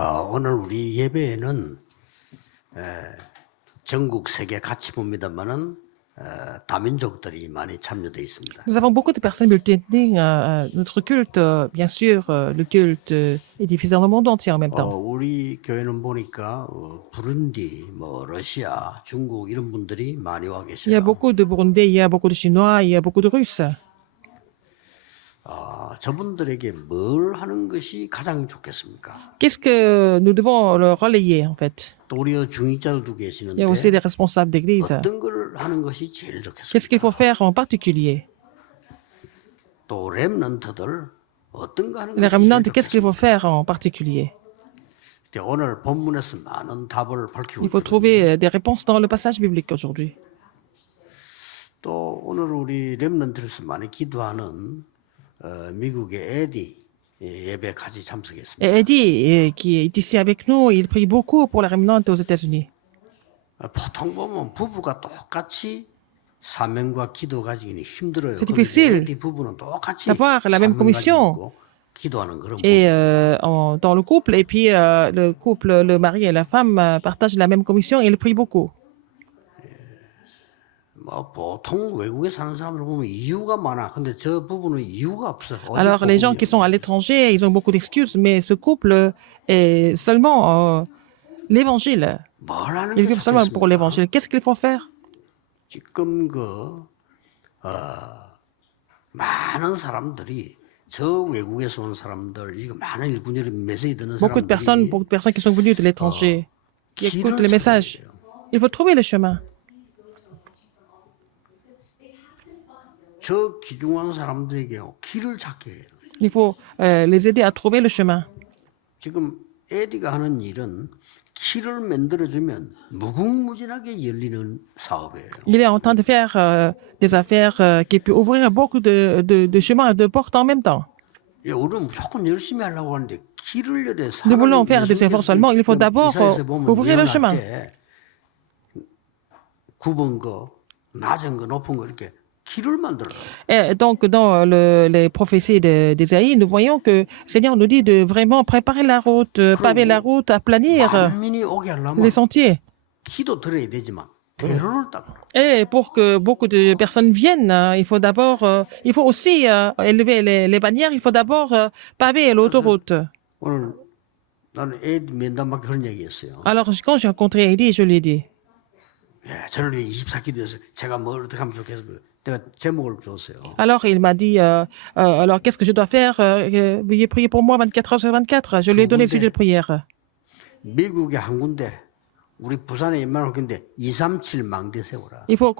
오늘 우리 예배에는 전국 세계 같이 봅니다만은 다민족들이 많이 참여되어 있습니다. Nous avons beaucoup de personnes multiethniques. Notre culte, bien sûr, le culte est diffusé dans le monde entier en même temps. 우리 교회는 보니까 부룬디, 러시아, 중국 이런 분들이 많이 와 Il y a 계세요. beaucoup de Burundais, il y a beaucoup de Chinois, il y a beaucoup de Russes. 저분들에게 뭘 하는 것이 가장 좋겠습니까? Qu'est-ce que nous devons leur relayer, en fait? 또 우리 중직자들도 Il y 계시는데 a aussi des responsables d'église. 어떤 걸 하는 것이 제일 Qu'est-ce qu'il 좋겠습니까? faut faire en particulier? 또 렘넌트들 어떤 거 하는 Les 것이 제일 remnants, qu'est-ce qu'il 좋겠습니까? faut faire en particulier? 오늘 본문에서 많은 답을 밝히고 Il faut 있거든요. trouver des réponses dans le passage biblique aujourd'hui. 또 오늘 우리 렘넌트에서 많이 기도하는 미국의 에디 예배 같이 참석했습니다. Et Eddie, qui est ici avec nous, il prie beaucoup pour les remnants aux États-Unis. 보통 보면 부부가 똑같이 사명과 기도 가지기는 힘들어요. C'est 근데 difficile 에디 부부는 똑같이 d'avoir la même 사명 commission. 가지고 기도하는 그런 Et 부부. dans le couple, et puis le couple, le mari et la femme partagent la même commission et ils prient beaucoup. 보통 외국에 사는 사람들 보면 이유가 많아. 근데 저 부부는 이유가 없어. Alors les gens qui sont à l'étranger, ils ont beaucoup d'excuses, mais ce couple est seulement l'évangile. 뭘 하는 Ils 게 vivent seulement pour 좋겠습니까? l'évangile. Qu'est-ce qu'il faut faire? 지금 많은 사람들이 저 외국에서 온 사람들 이거 많은 일꾼들이 메시지 듣는 Beaucoup de personnes qui sont venues de l'étranger, qui écoutent les messages. Il faut trouver le chemin. 저 기중한 사람들에게 길을 찾게 해요. Il faut les aider à trouver le chemin. 지금 에디가 하는 일은 길을 만들어주면 무궁무진하게 열리는 사업이에요. Il est en train de faire des affaires qui peuvent ouvrir beaucoup de chemins et de portes en même temps. 우리는 무조건 열심히 하려고 하는데 길을 열어야 Nous voulons faire des efforts seulement. Il faut d'abord ouvrir le chemin. 9번 거, 낮은 거, 높은 거 이렇게 길을 만들어. Et donc, dans les prophéties d'Ésaïe, nous voyons que le Seigneur nous dit de vraiment préparer la route, paver la route, aplanir 만민이 오게 하려면 les sentiers. 기도 들어야 되지만 대로를 닦아. Et pour que beaucoup de personnes viennent, il faut d'abord, il faut aussi élever les bannières, il faut d'abord paver l'autoroute. 오늘 나는 애들 면담밖에 그런 얘기했어요. Alors, quand j'ai rencontré Eddie, je lui ai dit, 저를 위해 24기도에서 제가 뭘 어떻게 하면 좋겠어요. 내가 제목을 줬어요. alors il m'a dit, alors qu'est-ce que je dois faire? Veuillez prier pour moi 24 heures sur 24. Je lui ai donné le sujet de prière. 미국에 한 군데, 우리 부산에 웬만한 군데 237 망대 세워라. Il faut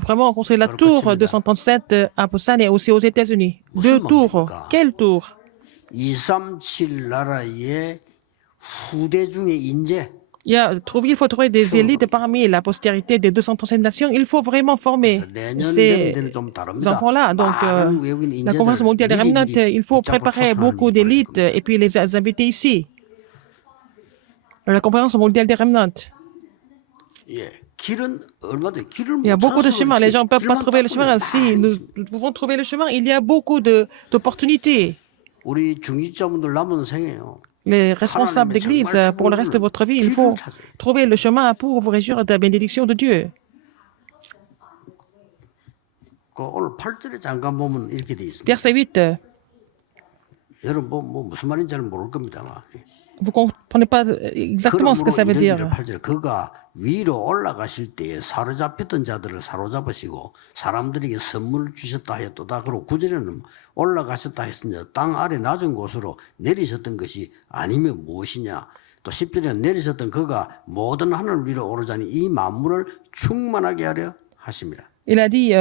vraiment construire la tour 237 à Busan et aussi aux États-Unis. 2 tours. Quelle tour? 237 나라의 후대 중에 인재. Il faut trouver des élites parmi la postérité des 237 nations. Il faut vraiment former ces enfants-là. Donc, la conférence mondiale des remnants, il faut préparer beaucoup d'élites et puis les inviter ici. La conférence mondiale des remnants. Il y a beaucoup de chemins. Les gens ne peuvent pas trouver le chemin. Si nous pouvons trouver le chemin, il y a beaucoup d'opportunités. 우리 중직자분들 남은 생애요. Les responsables d'église, pour le reste de votre vie, il faut trouver le chemin pour vous réjouir de la bénédiction de Dieu. 오늘 8절에 잠깐 보면 이렇게 돼 있습니다. Verset 8. 여러분 무슨 말인지 잘 모를 겁니다만. Vous ne comprenez pas exactement ce que ça veut dire. 8절 그가 위로 올라가실 때에 사로잡혔던 자들을 사로잡으시고 사람들에게 선물을 주셨다 하였도다. 그리고 9절에는 올라가셨다 했으니 땅 아래 낮은 곳으로 내리셨던 것이 아니면 무엇이냐. 또 10절에는 내리셨던 그가 모든 하늘 위로 오르자니 이 만물을 충만하게 하려 하심이라. Il a dit,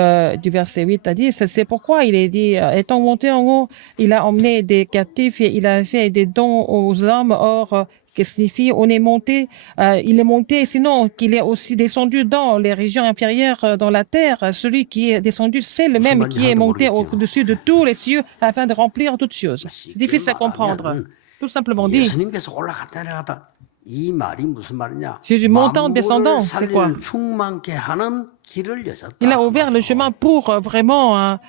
du verset 8 à 10, c'est pourquoi il est dit, étant monté en haut, il a emmené des captifs et il a fait des dons aux hommes. Or, qu'est-ce que signifie on est monté, il est monté, sinon qu'il est aussi descendu dans les régions inférieures dans la terre. Celui qui est descendu, c'est le même qui est monté au-dessus de tous les cieux afin de remplir toutes choses. C'est difficile à comprendre. Tout simplement dit. 예수님께서 올라갔다 내려갔다. 이 말이 무슨 말이냐? Jésus montant, descendant, c'est quoi? 충만케 하는 길을 여셨다. Il a ouvert le chemin pour vraiment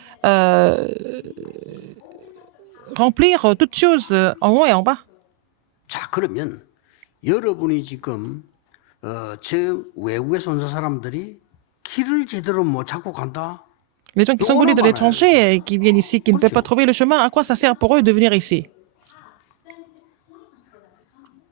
remplir toutes choses en haut et en bas. 자, 그러면 여러분이 지금 제 외국에서 온 사람들이 길을 제대로 못 찾고 간다. Les gens qui sont venus de l'étranger et qui viennent ici, qui ne peuvent pas trouver le chemin, à quoi ça sert pour eux de venir ici?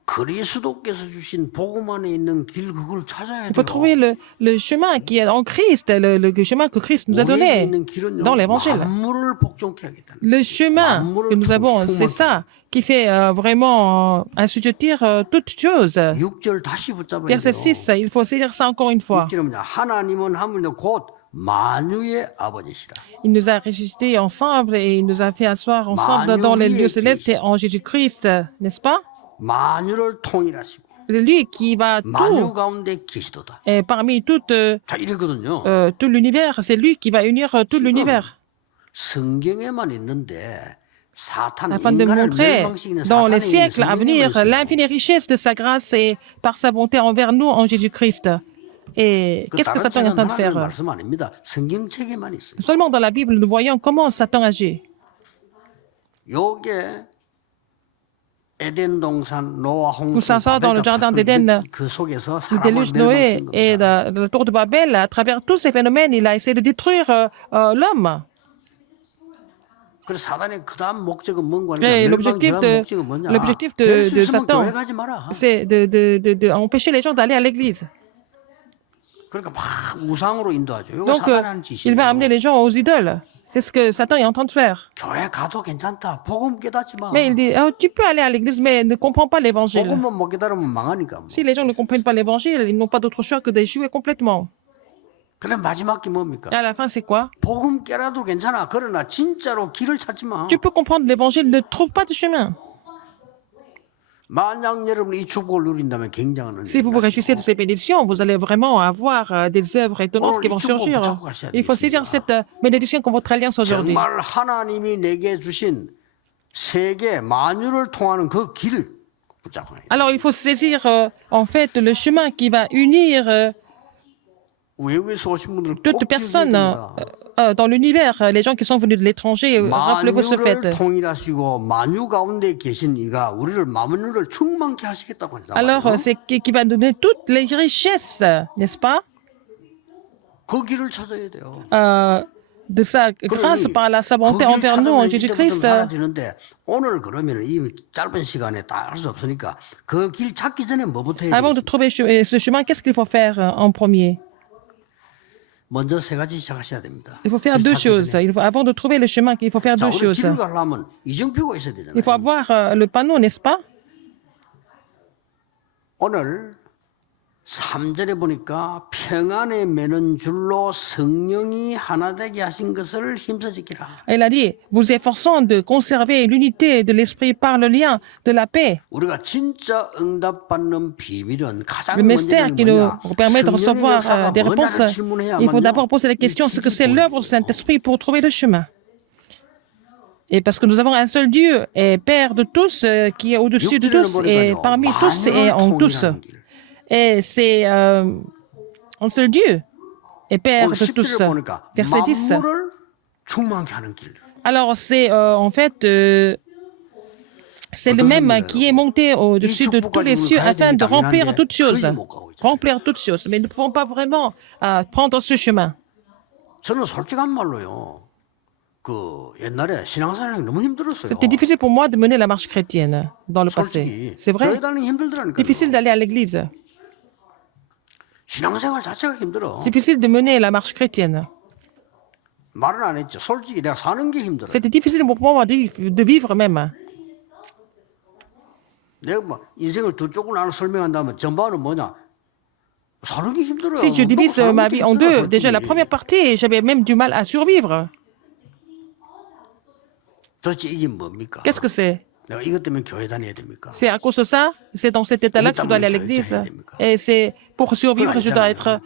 그리스도께서 주신 복음 안에 있는 길 그걸 찾아야 Il faut 돼요. trouver le chemin qui est en Christ, le chemin que Christ nous a 우리에게 donné 있는 길은요, dans l'évangile. 만물을 복종케 하겠다. Le chemin que nous avons, c'est ça qui fait vraiment assujettir toutes choses. 6절 다시 붙잡아야 Verset 돼요. 6, il faut saisir ça encore une fois. 6절은 뭐냐? 하나님은 하물며 곧 만유의 아버지시라. Il nous a ressuscités ensemble et il nous a fait asseoir ensemble dans les lieux célestes et en Jésus-Christ, n'est-ce pas? 만유를 통일하시고 C'est lui qui va 만유 tout, 가운데 계시도다. et parmi 자, 이랬거든요. tout l'univers, c'est lui qui va unir tout l'univers. 성경에만 있는데 사탄 Afin de 인간을 montrer 멸망시키는 dans les 사탄의 siècles à 성경에만 venir 있어요. l'infinie richesse de sa grâce et par sa bonté envers nous en Jésus-Christ. Et 그 qu'est-ce que 다른 Satan est en train de 책은 하나님 faire? 말씀 아닙니다. 성경책에만 있어요. Seulement dans la Bible, nous voyons comment Satan agit. 요게 에덴 동산 노아 홍수 Tout ça dans le jardin d'Éden, 그 속에서 Le 사람을 déluge Noé 멸망시킨 et 겁니다. la tour de Babel, à travers tous ces phénomènes, il a essayé de détruire l'homme. 그래서 사단의 그다음 목적은 뭔가 Et 하니까 l'objectif 멸망의 de, 목적은 뭐냐? l'objectif 될 수 de 있으면 Satan, 교회 가지 마라. c'est de empêcher les gens d'aller à l'église. 그러니까 막 우상으로 인도하죠. 이거 Donc, 사단하는 짓이에요. il va amener les gens aux idoles. C'est ce que Satan est en train de faire. 교회 가도 괜찮다. 복음 깨닫지 마. Mais il dit, oh, tu peux aller à l'église, mais ne comprends pas l'évangile. 복음만 못 깨달으면 망하니까. 뭐. Si les gens ne comprennent pas l'évangile, ils n'ont pas d'autre choix que d'échouer complètement. 그래 마지막 게 뭡니까? Et à la fin, c'est quoi? 복음 깨라도 괜찮아. 그러나 진짜로 길을 찾지 마. Tu peux comprendre l'évangile, ne trouve pas de chemin. 만약 여러분 이 축복을 누린다면 굉장한 Si vous vous réjouissez de ces bénédictions, vous allez vraiment avoir des œuvres étonnantes qui vont surgir. Il faut saisir cette bénédiction comme votre alliance aujourd'hui. 정말 하나님이 내게 주신 세계 만유를 통하는 그 길을 붙잡아야 돼. Alors, il faut saisir en fait le chemin qui va unir 외국에서 오신 분들 toutes 꼭 personnes 기억해야 dans l'univers. Les gens qui sont venus de l'étranger, rappelez-vous ce fait. 만유를 통일하시고 만유 가운데 계신 이가 우리를 만유를 충만케 하시겠다고 하잖아요. Alors, c'est qui va donner toutes les richesses, n'est-ce pas? 그 길을 찾아야 돼요. De sa grâce par sa bonté 그 길 envers nous en 찾으면 Jésus-Christ. 이때부터 사라지는데 오늘 그러면 이 짧은 시간에 다 할 수 없으니까 그 길 찾기 전에 뭐부터 해야 Avant de 되겠어요? trouver ce chemin, qu'est-ce qu'il faut faire en premier? 먼저 세 가지 시작하셔야 됩니다. Il faut faire 길 deux 찾기 choses. 전에. Avant de trouver le chemin, il faut faire 자, deux 우리 choses. 길을 가려면 이정표가 있어야 되잖아요. Il faut avoir le panneau, n'est-ce pas? 오늘 3절에 보니까 평안에 매는 줄로 성령이 하나 되게 하신 것을 힘써 지키라. Il a dit, vous efforçant de conserver l'unité de l'esprit par le lien de la paix. 우리가 진짜 응답받는 비밀은 가장 Le mystère qui nous permet de recevoir des réponses, il faut d'abord poser la question ce que c'est l'œuvre du Saint-Esprit pour trouver le chemin. Et parce que nous avons un seul Dieu et Père de tous, qui est au-dessus de tous et parmi tous et en tous. Et c'est un seul Dieu et Père de tous. Verset 10. 만물을 충만케 하는 길. Alors c'est en fait c'est le même qui est monté au-dessus de tous les cieux afin de remplir toutes choses. Remplir toutes choses. Mais nous ne pouvons pas vraiment prendre ce chemin. 저는 솔직한 말로요. 그 옛날에 신앙생활이 너무 힘들었어요. C'était difficile pour moi de mener la marche chrétienne dans le passé. 솔직히 C'est vrai. 교회 다니기 힘들더라니까요. Difficile d'aller à l'église. 신앙생활 자체가 힘들어. Difficile de mener la marche chrétienne. 말은 안 했죠. 솔직히 내가 사는 게 힘들어. C'était difficile pour moi de vivre même. 내가 뭐 인생을 두 쪽으로 나눠 설명한다면 전반은 뭐냐? 사는 게 힘들어요. Si je divise ma vie en deux, déjà la 솔직히. première partie, j'avais même du mal à survivre. 도대체 이게 뭡니까? Qu'est-ce que c'est? 내가 이것 때문에 교회 다녀야 됩니까? C'est à cause de ça, c'est dans cet état-là que je dois aller à l'église. Et c'est pour survivre, je dois être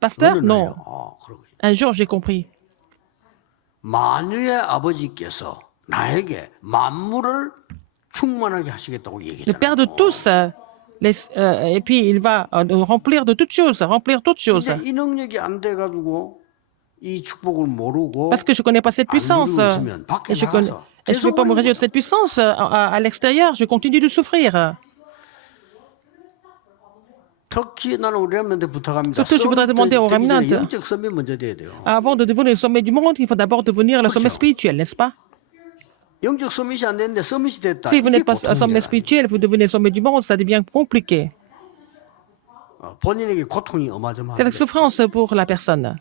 pasteur? 그거는 Non. 아니에요. 그러고 Un jour, j'ai compris. 만유의 아버지께서 나에게 만물을 충만하게 하시겠다고 Le 얘기했잖아요. Père de tous, et puis il va remplir de toutes choses, remplir toutes choses. 근데 이 능력이 안 돼가지고 이 축복을 모르고 Parce que je ne connais pas cette puissance. Et je ne peux pas me réjouir de cette puissance à l'extérieur. Je continue de souffrir. 특히 나는 우리 렘넌트에 부탁합니다. Surtout, je voudrais demander au 되기 전에 remnant, 영적 선배 먼저 돼야 돼요. avant de devenir le sommet du monde, il faut d'abord devenir le sommet spirituel, n'est-ce pas? 영적 서밋이 안 되는데 서밋이 됐다. Si vous 이게 n'êtes pas un sommet 고통이잖아요. spirituel, vous devenez sommet du monde, ça devient compliqué. 본인에게 고통이 C'est la 어마어마하죠. souffrance pour la personne,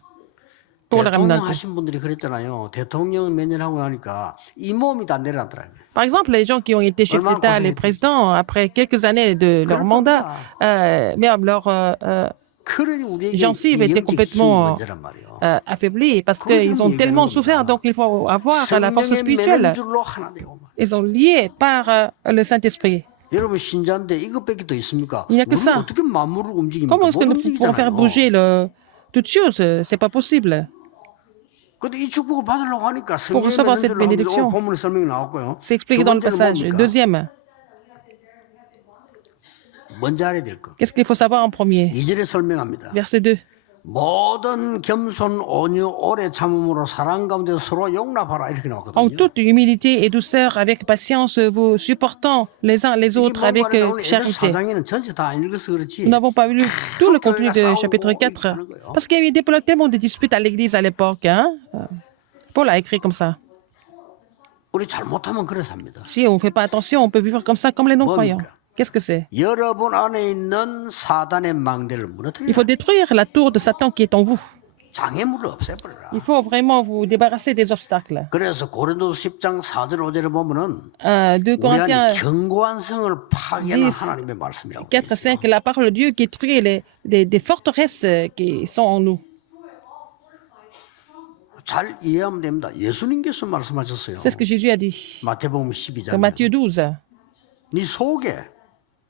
pour le 대통령 remnant. 하신 분들이 그랬잖아요. 대통령 몇 년 하고 나니까 이 몸이 다 내려놨더라고요. Par exemple, les gens qui ont été chefs d'État, les présidents, après quelques années de leur mandat, même leur 그러니 우리에게 gencive 이 était 영적 힘이 complètement 문제란 말이에요. affaiblie parce qu'ils ont tellement souffert, donc il faut avoir la force 성령의 spirituelle. 매는 줄로 하나 되고. Ils sont liés par le Saint-Esprit. 여러분 신자인데 이것밖에 더 있습니까? Il n'y a que 우리는 ça. 어떻게 만물을 움직입니까? Comment est-ce que 못 nous pourrons faire 움직이잖아요. bouger toutes choses? C'est pas possible. 근데 이 축복을 받으려고 하니까 Pour recevoir cette 오늘 bénédiction, 본문에 설명이 나왔고요. c'est expliqué dans le passage. Deuxième, 먼저 알아야 될 거. qu'est-ce qu'il faut savoir en premier? 2절에 설명합니다. Verset 2. 모든 겸손, 온유, 오래 참음으로 사랑 가운데 서로 용납하라 이렇게 En 나왔거든요. toute humilité et douceur, avec patience, vous supportant les uns les 이게 autres avec 뭔가 오늘 charité. 4장에는 전체 다 안 읽어서 그렇지. Nous n'avons pas lu tout le contenu de chapitre 4 parce qu'il y avait tellement de disputes à l'église à l'époque. Hein? Paul a écrit comme ça. 우리 잘못하면 그래 삽니다. Si on ne fait pas attention, on peut vivre comme ça comme les non-croyants. Qu'est-ce que c'est? 여러분 안에 있는 사단의 망대를 Il 무너뜨려. faut détruire la tour de Satan qui est en vous. 장애물을 없애버려라. Il faut vraiment vous débarrasser des obstacles. 그래서 고린도 10장 4절 5절에 보면은 2 우리 안에 Corinthiens 견고한 성을 파괴하는 10, 하나님의 말씀이라고. 4, 5, la parole de Dieu qui détruit des forteresses qui sont en nous. 잘 이해하면 됩니다. 예수님께서 말씀하셨어요. C'est ce que Jésus a dit 마태복음 dans 12장. Matthieu 12. 네 속에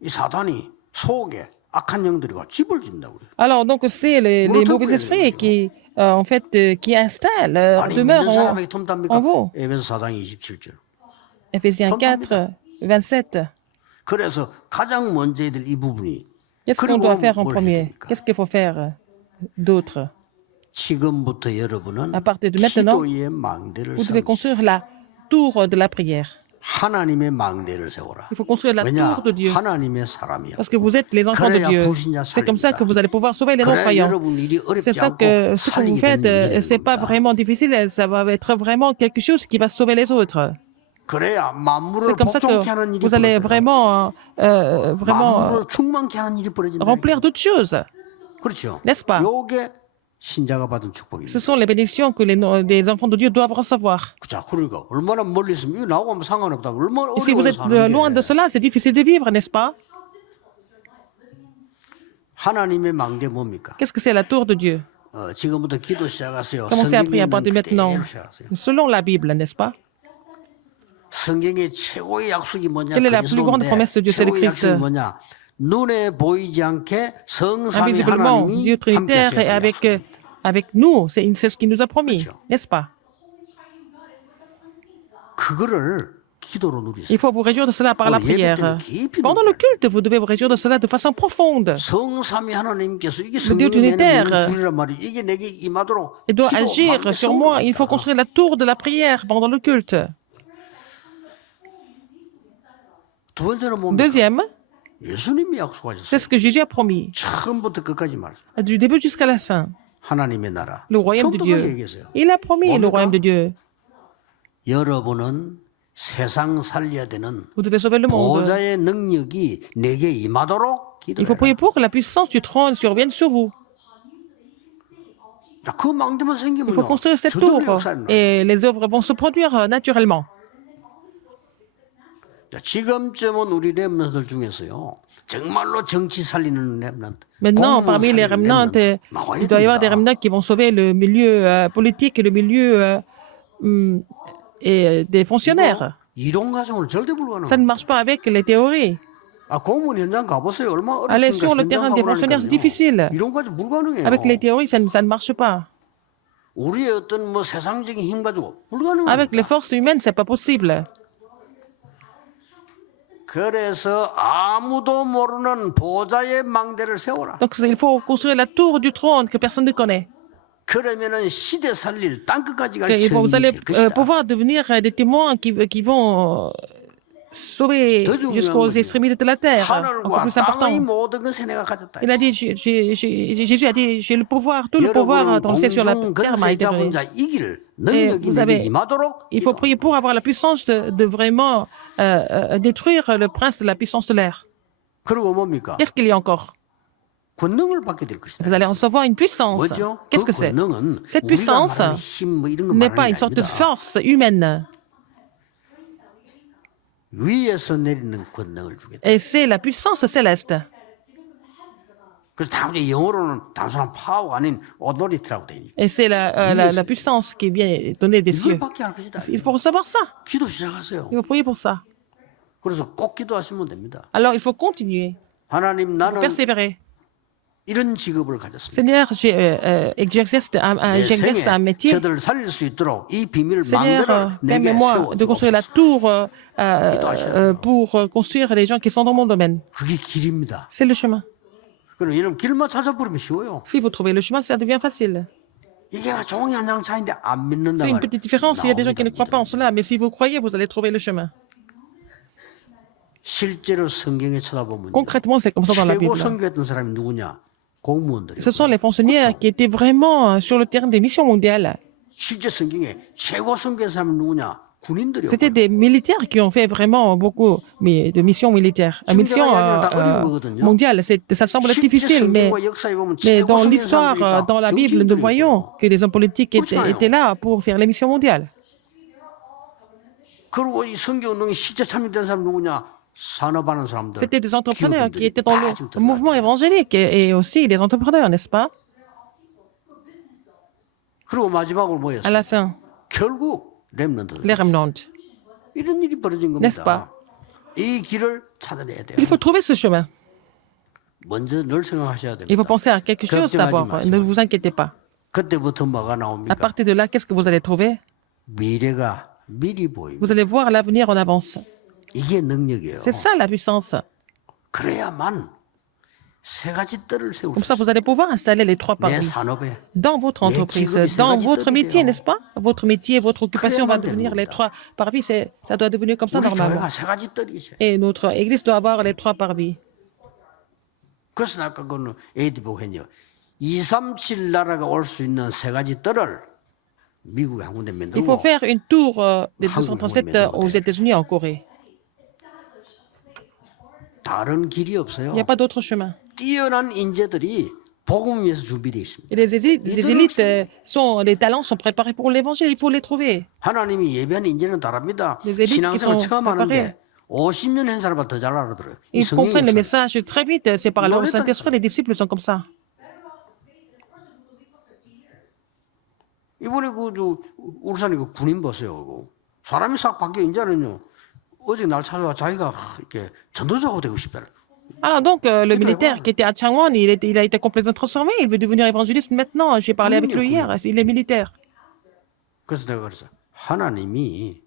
이 사단이 속에 악한 영들이가 집을 짓는다고요. Alors, donc, c'est les mauvais esprits qui, en fait, qui installent leur 아니 demeure 믿는 사람에게 en 틈답니까? vous. 에베소 4장 27절. Éphésiens 4, 27. 그래서 가장 먼저 해야 될 이 부분이 Qu'est-ce qu'on doit faire en 뭘 해야 premier? 됩니까? Qu'est-ce qu'il faut faire d'autre? 지금부터 여러분은 À partir de maintenant, 기도의 망대를 vous devez 세우시고 construire la tour de la prière. 하나님의 망대를 세워라. Il faut construire la 왜냐? tour de Dieu. 하나님의 사람이야. Parce que vous êtes les enfants de 그래야 Dieu. 불신자 C'est comme ça que vous allez pouvoir sauver les 그래야 non-croyants. 여러분 일이 어렵지 C'est ça 않고 que ce que vous 살리게 faites, 되는 일이 c'est pas 됩니다. vraiment difficile, ça va être vraiment quelque chose qui va sauver les autres. 그래야 만물을 C'est comme ça 복종케 하는 que 일이 vous allez 벌어져요. vraiment, 만물을 충만케 하는 일이 벌어진다. remplir d'autres choses. 그렇죠. N'est-ce pas? 요게 신자가 받은 축복입니다. Ce sont les bénédictions que les enfants de Dieu doivent recevoir. 자, 그러니까 얼마나 멀리 있으면 이거 나오고 하면 상관없다. 얼마나 Et si vous 어려워서 êtes 사는 loin de 게 cela, c'est difficile de vivre, n'est-ce pas? 하나님의 망대 뭡니까? Qu'est-ce que c'est la tour de Dieu? 지금부터 기도 시작하세요. Commencez à prier 성경에 à partir de 있는 maintenant, 그대로 시작하세요. selon la Bible, n'est-ce pas? 성경의 최고의 약속이 뭐냐? Quelle est la plus grande 그리스도인데 promesse de Dieu, c'est le 최고의 Christ. 약속이 뭐냐? 눈에 보이지 않게 성삼위 Invisiblement, 하나님이 Dieu 함께 Trinitaire est 하시는 avec nous. C'est ce qu'il nous a promis, n'est-ce pas? 그거를 기도로 누리세요. Il faut vous réjouir de cela par la prière. Pendant le culte, vous devez vous réjouir de cela de façon profonde. 성삼위 하나님께서 이게 Dieu 성령의 Trinitaire. 줄이란 말이 이게 내게 임하도록 Il doit 기도 agir 망대 sur moi. Il faut 세우라니까. construire la tour de la prière pendant le culte. 두 번째는 뭡니까? Deuxième, 예수님이 c'est 약속하셨어요. ce que Jésus a promis, 처음부터 끝까지 말씀. du début jusqu'à la fin. 하나님의 나라. Le royaume de 좀 더 Dieu. 얘기했어요. Il a promis le 뭡니까? royaume de Dieu. 여러분은 세상 살려야 되는 Vous devez sauver le monde. 보좌의 능력이 내게 임하도록 Il faut 기도해라. prier pour que la puissance du trône survienne sur vous. 자, 그 망대만 Il 생기면요. faut construire cette 저절로 tour 역사는 나요. et les œuvres vont se produire naturellement. 자, 지금쯤은 우리 렘넌트들 중에서요. 정말로 정치 살리는 렘넌트. Maintenant, 공무원 parmi les 살리는 remnants, 렘넌트 나와야 il doit y avoir des 됩니다. remnants qui vont sauver le milieu politique et le milieu et des fonctionnaires. 이론 가정은 절대 Ça ne 불가능. marche pas avec les théories. 아, 공무원 현장 가보세요. 얼마나 Aller 어렵습니까? sur le 현장 terrain des fonctionnaires, c'est 가보라니까요. difficile. 이론 가정 불가능해요. Avec les théories, ça ne marche pas. 우리의 어떤 뭐 세상적인 힘 가지고 Avec les 불가능합니다. forces humaines, c'est pas possible. 그래서 아무도 모르는 보좌의 망대를 세워라. Donc, il faut construire la tour du trône que personne ne connaît. 그러면은 시대 살릴 땅끝까지 갈 Vous allez 증인이 될 것이다. pouvoir devenir des témoins qui vont sauvé 더 중요한 jusqu'aux 것이 extrémités de la terre. Encore 하늘과 plus 땅의 important. 모든 것을 내가 가졌다. Il a dit, Jésus a dit, j'ai le pouvoir, tout le pouvoir 여러분은 dans le ciel sur la 공중 terre m'a 권세 été donné. 잡은 자 이길 Et 능력이 vous 내게 savez, 임하도록 il faut 기도합니다. prier pour avoir la puissance de vraiment détruire le prince de la puissance de l'air. 그리고 뭡니까? Qu'est-ce qu'il y a encore? 권능을 받게 될 것이다. Vous allez recevoir une puissance. 뭐죠? Qu'est-ce 그 que c'est? 권능은 Cette 우리가 puissance 말하는 힘뭐 이런 거 n'est 말하는 pas 게 une sorte de 아닙니다. force humaine. 위에서 내리는 권능을 주겠다. Et c'est la puissance céleste. 그래서 다음에 영어로는 단순한 파워가 아닌 오토리티라고 돼 있는. Et c'est la puissance qui vient donner des cieux. 이걸 받게 할 것이다. Il faut recevoir ça. 기도 시작하세요. Il faut prier pour ça. 그래서 꼭 기도하시면 됩니다. Alors, il faut continuer, 하나님 나는 persévérer. 이런 직업을 가졌습니다. Seigneur, j'exerce 내 j'exerce un 생에 métier. 저들을 살릴 수 있도록 이 비밀 Seigneur, 망대를 내게 permets-moi de construire la 세워주옵소서. tour pour construire les gens qui sont dans mon domaine. 그게 길입니다. C'est le chemin. 그럼 이런 길만 찾아버리면 쉬워요. Si vous trouvez le chemin, ça devient facile. 이게 종이 한 장 차인데 안 믿는다 C'est une 말이에요. petite différence. Il y a des gens qui ne croient pas en cela, mais si vous croyez, vous allez trouver le chemin. 실제로 성경에 쳐다보면 Concrètement, c'est comme ça dans la 최고 Bible. 선교했던 사람이 누구냐? 공무원들이에요. Ce sont les fonctionnaires qui étaient vraiment sur le terrain des missions mondiales. 실제 성경에 최고 선교했던 사람이 누구냐? 군인들이요. C'était des militaires qui ont fait vraiment beaucoup de missions militaires. Missions mondiales, ça semble 실제 difficile, mais 성경과 역사에 보면 Mais 최고 dans 선교했던 l'histoire, 사람들이 있다. dans la Bible, nous 정치인들이요. voyons que les hommes politiques étaient là pour faire les missions mondiales. 그리고 이 선교운동에 실제 참여된 사람 누구냐? 산업하는 사람들. C'était des entrepreneurs qui étaient dans 다 지금 le mouvement évangélique et aussi les entrepreneurs, n'est-ce pas? 그리고 마지막으로 À 뭐였어요? la fin, 결국 렘넌트. les remnants. 이런 일이 벌어진 N'est-ce pas? 겁니다. 이 길을 찾아내야 돼요. Il faut trouver ce chemin. 먼저 늘 생각하셔야 Il faut 됩니다. penser à quelque chose d'abord. Ne vous inquiétez pas. 그때부터 뭐가 À 나옵니까? partir de là, qu'est-ce que vous allez trouver? 미래가 미리 보입니다. Vous allez voir l'avenir en avance. 이게 능력이에요. C'est ça la puissance. 그래야만 세 가지 뜰을 세울 Comme 수 ça, vous allez pouvoir installer les trois 있어요. 내 parvis 산업에 dans votre entreprise, dans votre métier, n'est-ce pas? Votre métier, votre occupation va devenir les trois parvis. Ça doit devenir comme ça 우리 normalement. 교회가 세 가지 뜰이 있어요. Et notre église doit avoir les trois parvis. 그래서 아까 그는 AD 보고 했요. 237 나라가 올 수 있는 세 가지 뜰을 미국에 한 군데 Il faut 만들고 faire une tour de 237 aux États-Unis et en Corée. 다른 길이 Il 없어요. n'y a pas d'autre chemin. 뛰어난 인재들이 복음 위해서 준비되어 있습니다. Et les élites les talents sont préparés pour l'évangile, il faut les trouver. 하나님이 예배하는 인재는 다릅니다. Les élites qui 신앙생활 sont 처음 préparées. 하는데 50년 한 사람보다 더 잘 알아들어요. 이 Ils comprennent le 성경이 message très vite, c'est par le Saint-Esprit, les disciples sont comme ça. 이번에 울산에 그 군인 보세요. 사람이 싹 바뀌어 이제는요. 어제 날 찾아와 자기가 이렇게 전도자가 되고 싶다. Alors donc, le militaire qui était à Changwon, il a été complètement transformé, il veut devenir évangéliste maintenant. J'ai parlé avec lui hier, il est militaire. 그래서 내가 그래서 하나님이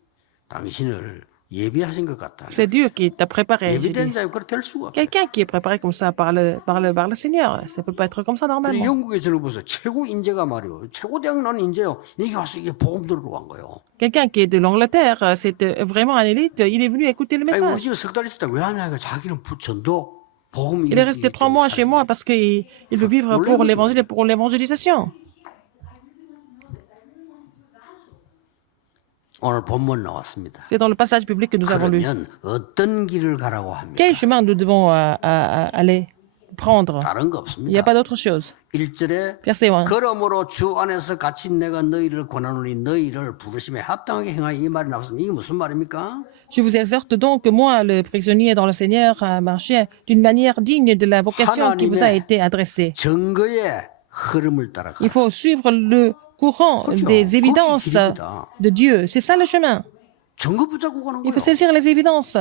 당신을 예비하신 것 같다. C'est Dieu qui t'a préparé. J'ai 예비된 dit. 자유 그렇게 될 수가 없어. Quelqu'un qui est préparé comme ça par le Seigneur, ça peut pas être comme ça normalement. 영국에 저를 보세요. 최고 인재가 말이요. 최고 대학 나온 인재요. 이게 와서 이게 복음 들으러 간 거예요. Quelqu'un qui est de l'Angleterre, c'est vraiment un élite, il est venu écouter le 아니 우리 message. 집에 석 달 있을 때 왜 하냐? 자기는 전도 복음 Il est resté 3 mois chez moi parce qu'il veut vivre pour l'évangile et pour l'évangélisation. 오늘 본문 나왔습니다. C'est dans le passage biblique que nous avons lu. 그러면 어떤 길을 가라고 합니까? Quel chemin nous devons aller prendre? 다른 거 Il n'y a 없습니다. pas d'autre chose. 1절에 Verset 1. 그러므로 주 안에서 같이 내가 너희를 권하노니 너희를 부르심에 합당하게 행하여 이 말이 나왔습니다. 이게 무슨 말입니까? Je vous exhorte donc, moi, le prisonnier dans le Seigneur, à marcher d'une manière digne de la vocation qui vous a été adressée. 증거의 흐름을 따라가. Il faut suivre le courant des évidences de Dieu. C'est ça le chemin. 증거 붙잡고 가는 Il faut 거예요. saisir les évidences.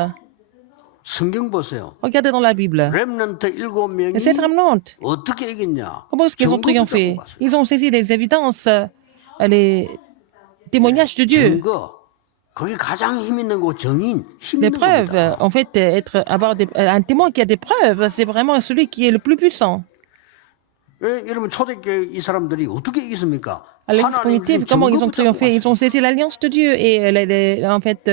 성경 보세요. Regardez dans la Bible. 렘넌트 7명이 Et cette remnante, 어떻게 이겼냐? comment est-ce qu'ils ont 증거 triomphé? 붙잡고 갔어요. Ils ont saisi les évidences, les témoignages de Dieu. 증거. 거기 가장 힘 있는 거 정인 힘 Les 있는 preuves, 겁니다. en fait, avoir un témoin qui a des preuves, c'est vraiment celui qui est le plus puissant. 왜 여러분 초대교회 이 사람들이 어떻게 이겼습니까? À l'église primitive, comment ils ont triomphé? Ils ont saisi l'alliance de Dieu et en fait,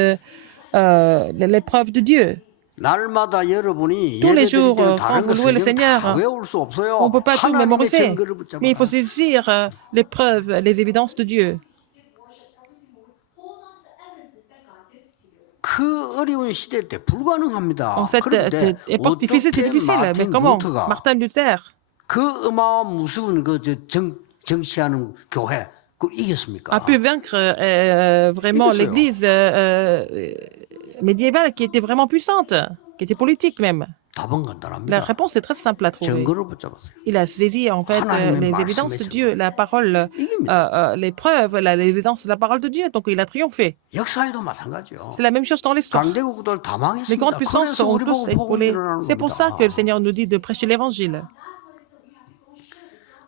l'épreuve de Dieu. 날마다 여러분이 Tous les 예배 드릴 jours, 때는 quand 다른 vous 거 louez le 성경 다 Seigneur, 외울 수 없어요. on ne peut pas tout 하나님의 mémoriser, 증거를 mais il faut 붙잡아라. saisir l'épreuve, les évidences de Dieu. 그 어려운 시대 때 불가능합니다. En cette 그런데 époque difficile, c'est 어떻게 difficile. Mais 마틴 comment 루터가 Martin Luther, 그 어마어마한 무서운 정치하는 교회 그걸 이겼습니까? a pu vaincre vraiment Bien sûr. l'Église médiévale qui était vraiment puissante, qui était politique même. 답은 La 간단합니다. réponse est très simple à trouver. 증거를 붙잡았어요. Il a saisi en fait 하나님의 les 말씀의 évidences de 증거. Dieu, la parole, 이깁니다. les preuves, l'évidence de la parole de Dieu. Donc il a triomphé. 역사에도 마찬가지요. C'est la même chose dans l'histoire. 강대국들 다 Les 망했습니다. grandes puissances 그래서 seront 우리 tous 보고 복음 écroulées. 일어나는 C'est pour ça 겁니다. que le Seigneur nous dit de prêcher l'évangile.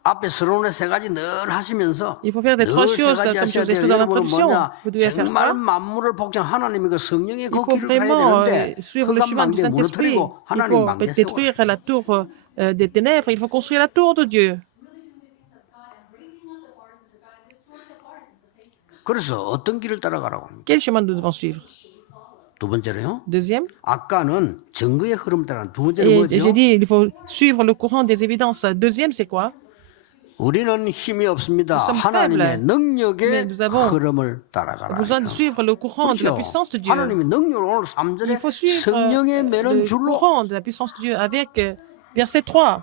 앞에 서론의 세 가지 늘 하시면서 Il faut faire les trois 늘 세 choses 가지 comme je 하셔야 vous ai 돼요. expliqué dans 여러분은 l'introduction. 뭐냐? Vous devez faire 정말 quoi? 만물을 복잡 하나님의 그 성령의 Il 그 faut 길을 가야 vraiment 되는데 suivre le chemin du 흑암망대 Saint-Esprit. 무너뜨리고 Il 하나님 faut 망대 세워라. détruire la tour des ténèbres. Il faut construire la tour de Dieu. 그래서 어떤 길을 따라가라고 합니까? Quel chemin nous devons suivre? 두 번째로요. Deuxième. 아까는 증거의 흐름 따라 두 번째는 Et 뭐죠? j'ai dit, il faut suivre le courant des évidences. Deuxième, c'est quoi? 우리는 힘이 없습니다. Nous sommes 하나님의 faibles. 능력의 Mais nous avons 흐름을 따라가라. besoin de suivre le courant de la puissance de Dieu. 하나님의 능력을 오늘 Il 3절에 faut suivre 성령의 매는 le 줄로 courant de la puissance de Dieu avec verset 3.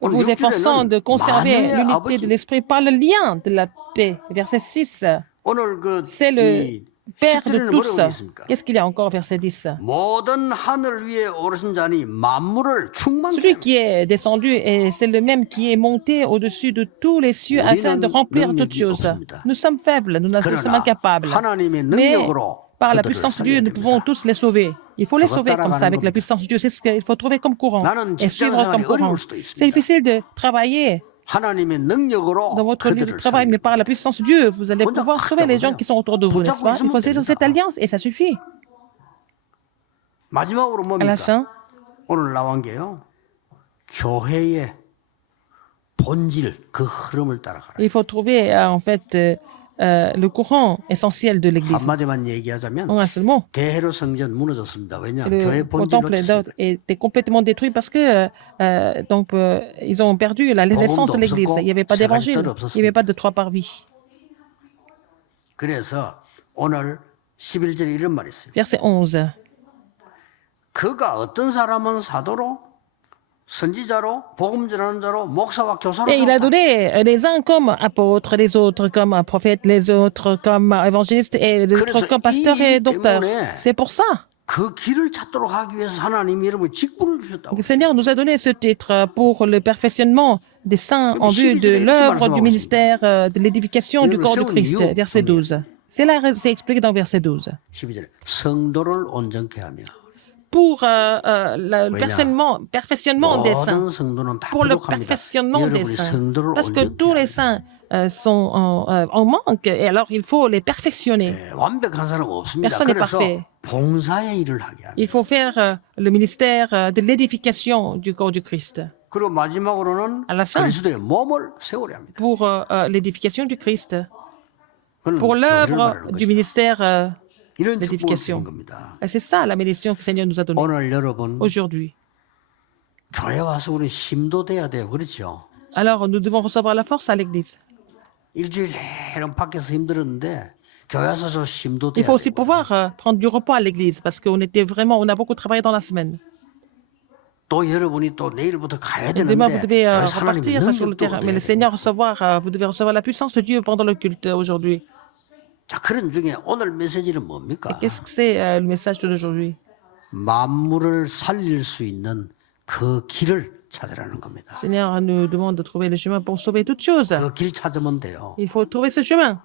오늘 Vous efforçant de 6절에는 conserver 만유의 l'unité de 아버지 l'esprit par le lien de la paix. Verset 6. 오늘 그 C'est le Père de 10절에는 tous. 뭐라고 있습니까? Qu'est-ce qu'il y a encore, verset 10? 모든 하늘 위에 오르신 자니 만물을 충만케 Celui qui est descendu, c'est le même qui est monté au-dessus de tous les cieux afin de remplir toutes choses. Nous sommes faibles, nous sommes 그러나 incapables. 하나님의 Mais 능력으로 par la 그들을 puissance de Dieu, 살려야 nous pouvons 됩니다. tous les sauver. Il faut les 그거 sauver comme ça, avec 따라가는 la puissance de Dieu. C'est ce qu'il faut trouver comme courant 나는 et suivre 직장 comme 생활이 courant. 어려울 수도 있습니다. C'est difficile de travailler 하나님의 능력으로 dans votre lieu de 그들을 travail, mais 살려야 par la puissance de Dieu, vous allez 먼저 pouvoir 딱 sauver les gens 잡으세요. qui sont autour de vous, n'est-ce pas? Il faut saisir cette 됩니다. alliance et ça suffit. 마지막으로 À la 뭡니까? fin, 오늘 나온 게요. 교회의 본질 그 흐름을 따라가라. il faut trouver en fait le courant essentiel de l'Église. 한마디만 얘기하자면 En un seul mot. 대헤로 성전 무너졌습니다. 왜냐? Le 교회 본질 temple 놓쳤습니다. était complètement détruit parce que ils ont perdu l'essence de l'Église. Il n'y avait pas d'évangile, il n'y avait pas de trois parvis. 그래서 오늘 11절에 이런 말이 있어요. Verset 11. 그가 어떤 사람은 사도로 선지자로 복음 전하는 자로 목사와 교사로 Et il a 세웠다. donné les uns comme apôtres, les autres comme prophètes, les autres comme évangélistes et les autres comme pasteurs et docteurs. C'est pour ça 그 길을 찾도록 하기 위해서 하나님이 여러분 직분을 주셨다고. que le Seigneur nous a donné ce titre pour le perfectionnement des saints en vue de l'œuvre du ministère de l'édification du corps de Christ. Verset 12. C'est expliqué dans verset 12. 12절에 성도를 온전케 하며 Pour le perfectionnement des saints. 모든 성도는 다 Pour le 부족합니다. perfectionnement des 여러분이 saints. 성도를 Parce que 온전케 tous les 하며 saints sont en manque et alors il faut les perfectionner. 완벽한 사람 없습니다. Personne n'est 그래서 parfait. 봉사의 일을 하게 합니다. Il faut faire le ministère de l'édification du corps du Christ. 그리고 마지막으로는 À la fin. 그리스도의 몸을 세우려 합니다. Pour l'édification du Christ. 그건 Pour 교회를 l'œuvre 말하는 du 거죠. ministère. 이런 축복을 l'édification. 주신 겁니다. C'est ça la bénédiction que le Seigneur nous a donnée 오늘 여러분 aujourd'hui. 교회 와서 우리 힘도 돼야 돼요. 그렇죠? Alors nous devons recevoir la force à l'église. 일주일 내내 밖에서 힘들었는데 교회 와서 저 힘도 Il 돼야 faut aussi 돼요. pouvoir prendre du repos à l'église parce qu'on a beaucoup travaillé dans la semaine. 또 여러분이 또 내일부터 가야 Et demain, vous 되는데 devez 교회에서 하나님의 repartir sur le 능력도 terrain. Mais 얻어야 le 돼요. Seigneur vous devez recevoir la puissance de Dieu pendant le culte aujourd'hui. 자, 그런 중에 오늘 메시지는 뭡니까? Et qu'est-ce que c'est le message d'aujourd'hui? 만물을 살릴 수 있는 그 길을 찾으라는 겁니다. Le Seigneur nous demande de trouver le chemin pour sauver toutes choses. 그 길 찾으면 돼요. Il faut trouver ce chemin.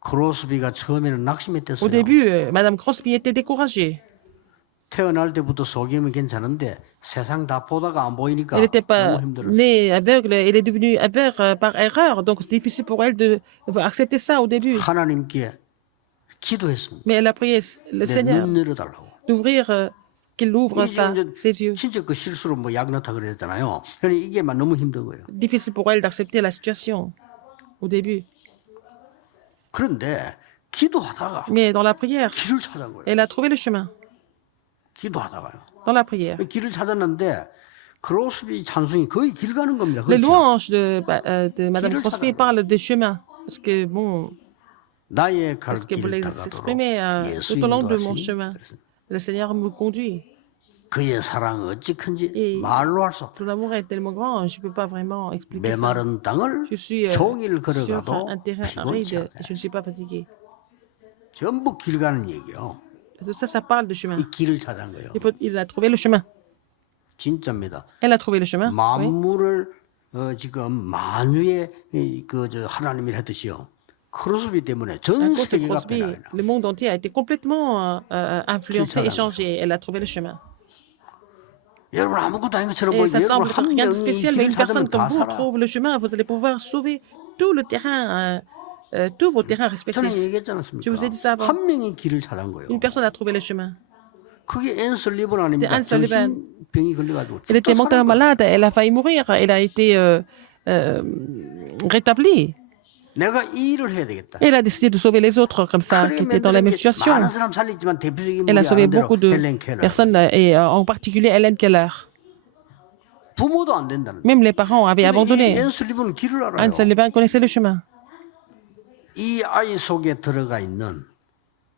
크로스비가 처음에는 Au 낙심했댔어요. début, Madame Crosby était découragée. 태어날 때부터 속이면 괜찮은데 세상 다 보다가 안 보이니까 Elle n'était pas 너무 힘들었어요. née aveugle, elle est devenue aveugle par erreur. Donc c'est difficile pour elle d'accepter ça au début. 하나님께 기도했습니다. Mais elle a prié le 내 Seigneur 눈 열어달라고. d'ouvrir, qu'il ouvre ses yeux. 진짜 그 실수로 뭐 약 넣다 그랬잖아요. 그러니 이게 막 너무 힘든 거예요. Difficile pour elle d'accepter la situation au début. 그런데 기도하다가 Mais dans la prière, 길을 찾은 거예요. elle a trouvé le chemin. 기도하다가요. Dans la prière. 길을 찾았는데 크로스비 찬송이 거의 길 가는 겁니다. Les 그렇죠? louanges de Madame 길을 Crosby 찾아가요. parlent des chemins. Parce que, bon, 나의 갈 parce que vous 길을 les 다가도록 exprimez 예수 tout au long de mon 인도하시니 chemin. 그랬습니다. Le Seigneur me conduit. 그의 사랑은 어찌 큰지 예. 말로 할 수 없다. Son amour est tellement grand, je ne peux pas vraiment expliquer ça. 메마른 땅을 Je suis 종일 sur 걸어가도 un terrain 피곤치 aride. 않다. Je ne suis pas fatigué. 전부 길 가는 얘기요. Tout ça, ça parle de chemin. 이 길을 찾은 거예요. Il a trouvé le chemin. 진짜입니다. Elle a trouvé le chemin. Oui. 만물을 지금 만유의 그저 하나님이 했듯이요. 크로스비 때문에 À 전 cause de 세계가 Crosby, 변화해요. le monde entier a été complètement influencé et changé. Elle a trouvé le chemin. 여러분 아무것도 아닌 것처럼 Et ça 여러분 semble 한 rien de 명이 spécial, mais 길을 une personne 찾으면 comme 다 vous 살아. trouve le chemin, vous allez pouvoir sauver tout le terrain, tous vos terrains 저는 respectifs. 얘기했지 Je 않았습니까? vous ai dit ça avant. 한 명이 길을 찾은 거예요. Une personne a trouvé le chemin. 그게 앤 설리번 아닙니까? Anne Sullivan. 정신병이 걸려가지고 Elle était 또 mentalement 살은 거예요. malade, elle a failli mourir, elle a été rétablie. 내가 이 일을 해야 되겠다. Elle a décidé de sauver les autres comme ça, qui étaient dans la même situation. 많은 사람 살렸지만 대표적인 Elle a 분이 sauvé 아는 대로 beaucoup de 헬렌 켈러. personnes, et en particulier Helen Keller. 부모도 안 된다는. Même les parents avaient abandonné. 앤 설리번은 길을 알아요. Anne Sullivan connaissait le chemin. 이 아이 속에 들어가 있는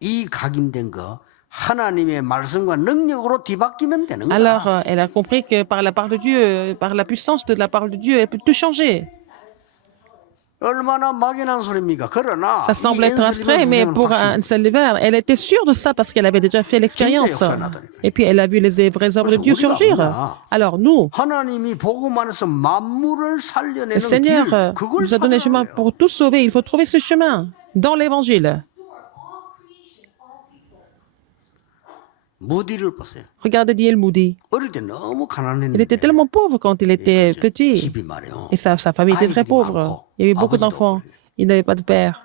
이 각인된 거 하나님의 말씀과 능력으로 뒤바뀌면 되는 거야. Alors, elle a compris que par la part de Dieu, par la puissance de la parole de Dieu, elle peut tout changer. 얼마나 막연한 소리입니까? 그러나 Ça semble être abstrait, mais pour Anne Sullivan, elle était sûre de ça parce qu'elle avait déjà fait l'expérience. Et puis, elle a vu les vraies œuvres de Dieu surgir. Alors, nous, 하나님이 복음 안에서 만물을 le 살려내는 Seigneur 길, 그걸 nous a donné le chemin 찾아야 pour tous sauver. Il faut trouver ce chemin dans l'Évangile. 무디를 보세요. Regardez D.L. Moody. 어릴 때 너무 Il 가난했는데 était tellement pauvre quand il était petit. 집이 말이요. Et sa famille était très pauvre. Il y avait beaucoup d'enfants. Il n'avait pas de père.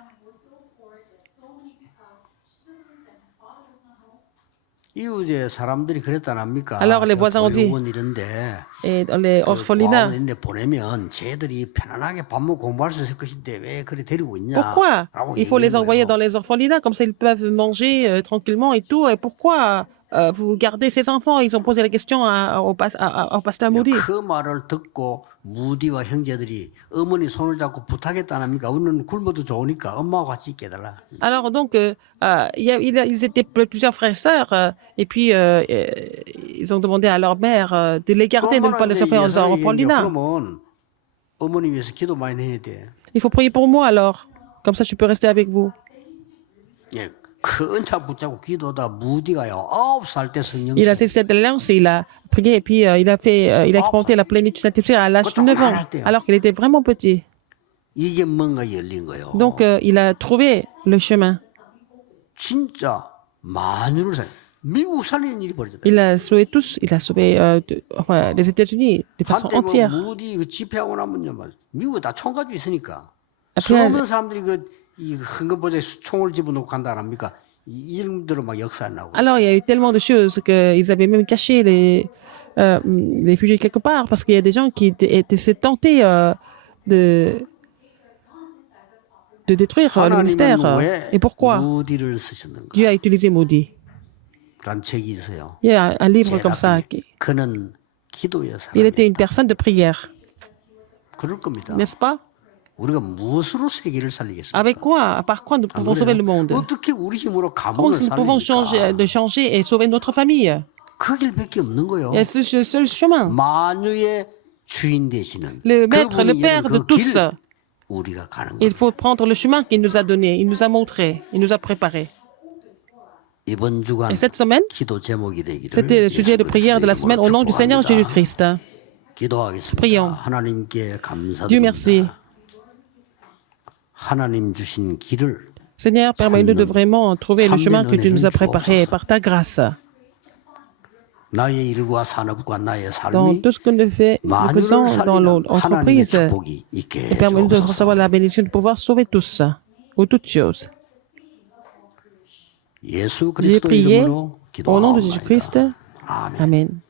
이웃에 사람들이 그랬다 합니까? Alors, les voisins ont dit. 보육원 이런데 Et dans les orphelinats. 고아원인데 보내면 쟤들이 편안하게 밥 먹고 공부할 수 있을 것인데 왜 그래 데리고 있냐? Pourquoi 라고 il faut les 얘기한 envoyer 거예요. dans les orphelinats, comme ça ils peuvent manger tranquillement et tout. Et pourquoi vous gardez ces enfants? Ils ont posé la question au pasteur Moody. 그 말을 듣고 무디와 형제들이 어머니 손을 잡고 부탁했다 안 합니까? 우리는 굶어도 좋으니까 엄마와 같이 있게 해달라. Alors donc, ils étaient plusieurs frères et sœurs, et puis ils ont demandé à leur mère de les garder, de ne pas les envoyer en orphelinat. 그러면 어머니 위해서 기도 많이 해야 돼. Il faut prier pour moi alors, comme ça je peux rester avec vous. 예, 큰 차 붙잡고 기도하다 무디가요 9살 때 성령. Il a saisi cette alliance et il a prié, et puis il a expérimenté la plénitude sanctifiée à l'âge de 9 ans, alors qu'il était vraiment petit. 이게 뭔가 열린 거예요. Donc il a trouvé le chemin. 진짜 만유를 살. 미국 살리는 일이 벌어졌다. Il a sauvé tous, il a sauvé enfin, les États-Unis de façon 한때 뭐 entière. 무디 그 집회하고 나면요, 막 미국에 다 총 가지고 있으니까 après, 수많은 사람들이 이 흥건보좌에 총을 집어넣고 간다 안 합니까? 이런 대로 막 역사 나고. alors il y a eu tellement de choses qu'ils avaient même caché les réfugiés quelque part parce qu'il y a des gens qui étaient tentés de détruire le ministère. Et pourquoi 무디를 쓰셨는가? Dieu a utilisé Moody? 라는 책이 있어요. Il y a un livre comme ça. 그는 기도의 Il 사람. était une personne de prière, 그럴 겁니다. n'est-ce pas? 우리가 무엇으로 세계를 살리겠습니까? Avec quoi? Par quoi nous 안 pouvons sauver 그래요? le monde? 어떻게 우리 힘으로 Comment 가문을 nous pouvons changer et sauver notre famille? 그 길밖에 없는 거예요. Il y a ce seul chemin. 만유의 주인 되시는 Le maître, le 그분이 père 열은 de 그 tous. 길, 우리가 가는 Il 거예요. faut prendre le chemin qu'il nous a donné, il nous a montré, il nous a préparé. 이번 주간 Et cette semaine, 기도 제목이 되기를 c'était le sujet de prière de la semaine au nom du Seigneur Jésus-Christ. 기도하겠습니다. Prions. 하나님께 Dieu merci. 감사드립니다. 하나님 주신 길을 Seigneur, permets-nous de vraiment trouver le chemin que tu nous as préparé par ta grâce. 나의 일과 산업과 나의 Dans 삶이 tout ce que nous faisons dans 하나님의 l'entreprise, 축복이 있게 et permets-nous de 해주옵소서. recevoir la bénédiction de pouvoir sauver tous, ou toutes choses. 예수 J'ai 그리스도 prié 이름으로 au nom de 기도하옵나이다. Jésus-Christ. 아멘. Amen.